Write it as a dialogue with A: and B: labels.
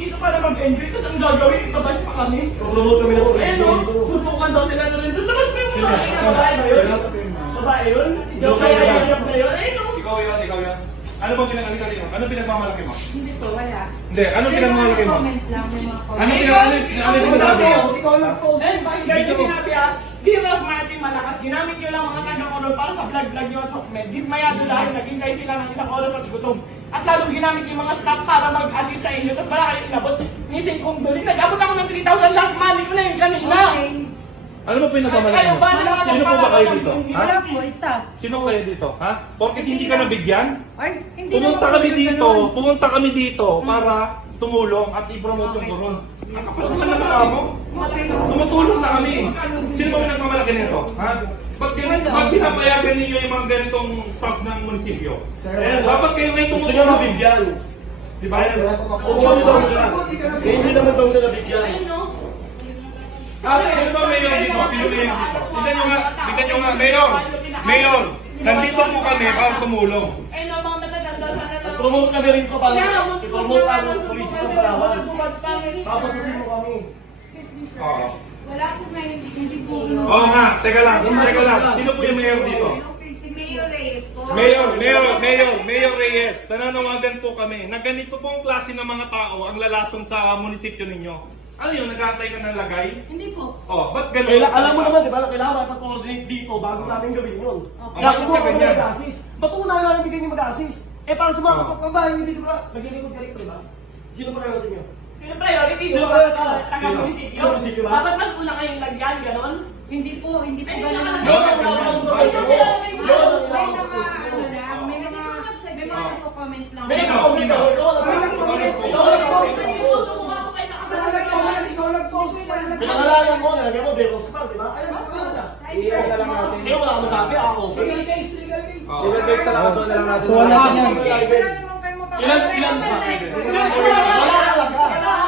A: dito para mag-enjoy. Tapos ang gagawin, itabash pa kami.
B: Promote kami ng police
A: Eh, no,
B: dito.
A: sutukan daw sila na rin doon. Tapos may babae na babae ba yun? Babae yun? Yung kaya na yun? Eh, no.
C: Ikaw yan. Ano bang ginagawa mo? Ano pinagmamalaki mo?
D: Hindi po, wala.
C: Hindi, ano pinagmamalaki mo?
D: Comment lang, may mga comment.
C: Ano sinasabi mo?
B: Ikaw lang po.
A: Eh, bakit ganyan yung sinabi Di mas marating malakas. Ginamit nyo lang mga taga-koron para sa vlog-vlog nyo at sokmed. Dismayado dahil naghintay sila ng isang oras at gutom. At lalong ginamit yung mga staff para mag-assist sa inyo. Tapos wala kayong inabot. Nising kong duli. Nag-abot ako ng 3,000 last money ko na yun kanina.
D: Okay.
C: Ano ba pinagmamalaki
A: Kayo
C: mo?
A: ba naman
C: Sino po ba kayo dito? Ha?
D: Wala po, staff.
C: Sino kayo dito? Ha? Porket hindi ka nabigyan?
D: Ay, hindi
C: Pumunta
D: naman
C: kami
D: po
C: dito,
D: ganun.
C: pumunta kami dito para tumulong at i-promote yung koron. Nakapal naman na mukha mo. Tumutulong na kami. Sino ba pinagmamalaki nito? Ha? Ba't pinapayagan ninyo yung mga ganitong staff ng munisipyo? Dapat kayo ngayon
B: Gusto nyo
C: tumutulong.
B: mabigyan.
C: Di ba?
B: Umuwi daw sila. Hindi naman daw sila bigyan.
C: Sino ba mayor dito? Sino mayor dito? Tignan nyo nga, mayor! Mayor! Nandito po kami para tumulong.
A: Eh, no, mga mataganda sana lang.
B: Promote kami rin ko para i-promote ang police ng Palawan. Tapos asin mo kami.
D: Excuse me, sir.
C: Oo.
D: Wala po may hindi po.
C: Oo nga, teka lang. Sino po yung mayor dito?
D: Okay, si Mayor Reyes po.
C: Mayor Reyes, nananawagan po kami na ganito pong klase ng mga tao ang lalason sa munisipyo ninyo. Ano yun, nag-aantay ka ng lagay?
D: Hindi po.
C: Oh, ba't ganun?
B: Alam mo naman, di ba, na kailangan makapag-coordinate dito bago namin gawin yun.
D: Okay.
B: Kaya
C: Bakit
B: kung
C: ka
B: kami
C: ganyan?
B: mag-assist, ba't unahin namin bigyan yung mag-assist? Eh, para sa mga kapagbahay, hindi di ba, naglilingkod ka rito, di ba? Sino mo natin nyo?
A: Yung priority,
B: Sino
A: so,
B: ba?
A: taga-munisipyo.
B: Taga-munisipyo ba?
A: Dapat mas una kayong lagyan, ganon?
D: Hindi po
A: Ay,
D: ganun.
A: no,
D: May mga nagko-comment lang.
B: Pinangalanan mo, nalagyan mo, De Rosmar, di ba? Ayun, pangalan.
E: I-ano na lang natin.
B: Sino wala akong masabi? Ako.
E: Legal days talaga, so na lang natin.
F: So, natin yan.
B: Ilan ba? Wala talaga.